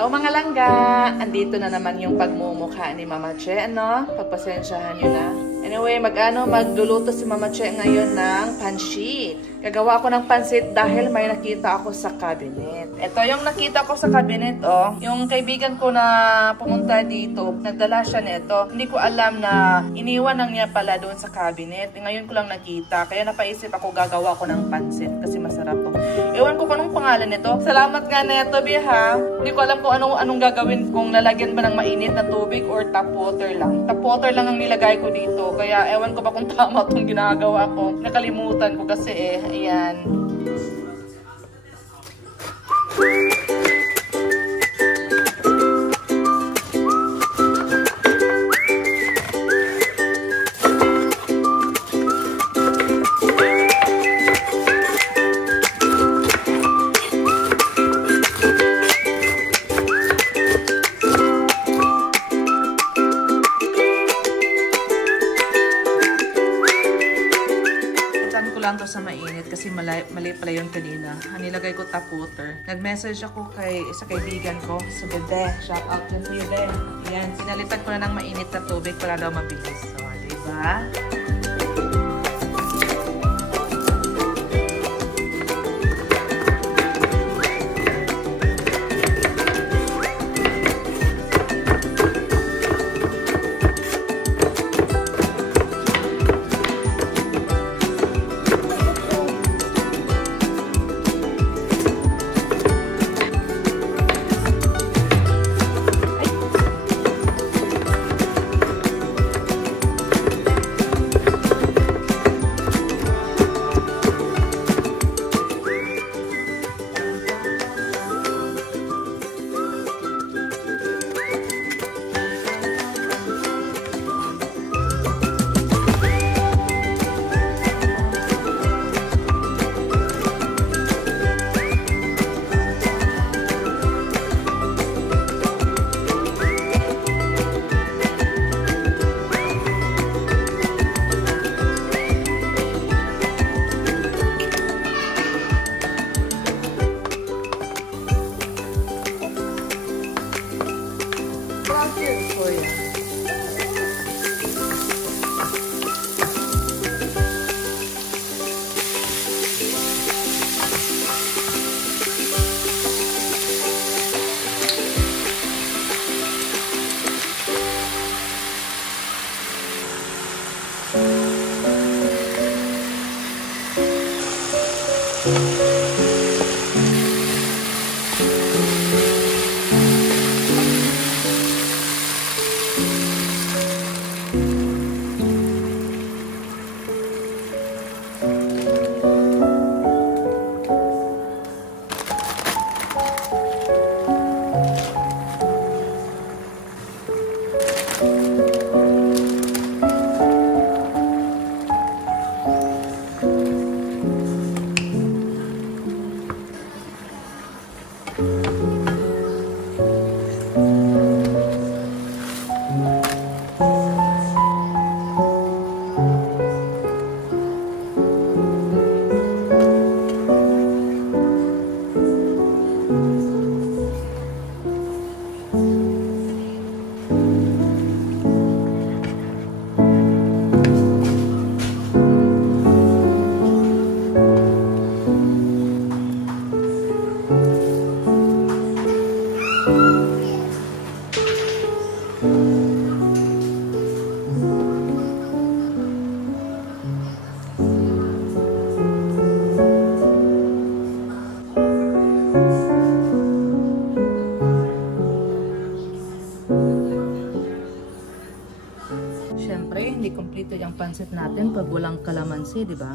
Hello mga langga! Andito na naman yung pagmumukha ni Mama Che, ano? Pagpasensyahan nyo na. Anyway, magluluto si Mama Che ngayon ng pansit. Gagawa ako ng pansit dahil may nakita ako sa cabinet. Ito yung nakita ko sa cabinet, oh. Yung kaibigan ko na pumunta dito, nagdala siya nito. Hindi ko alam na iniwan lang niya pala doon sa cabinet. Ngayon ko lang nakita. Kaya napaisip ako gagawa ko ng pansit kasi masarap to. Ewan ko kung anong pangalan nito. Salamat nga neto, Biha. Hindi ko alam kung anong gagawin, kung lalagyan ba ng mainit na tubig or tap water lang. Tap water lang ang nilagay ko dito. Kaya ewan ko ba kung tama itong ginagawa ko. Nakalimutan ko kasi ayan. To sa mainit kasi mali pala yun kanina. Nilagay ko tap water. Nag-message ako sa kaibigan ko, sa Bebe. Shout out yun sa Bebe. Yan, sinalitan ko na ng mainit na tubig para daw mabilis. So, diba? Siyempre, hindi kompleto yung pansit natin pag walang kalamansi, di ba?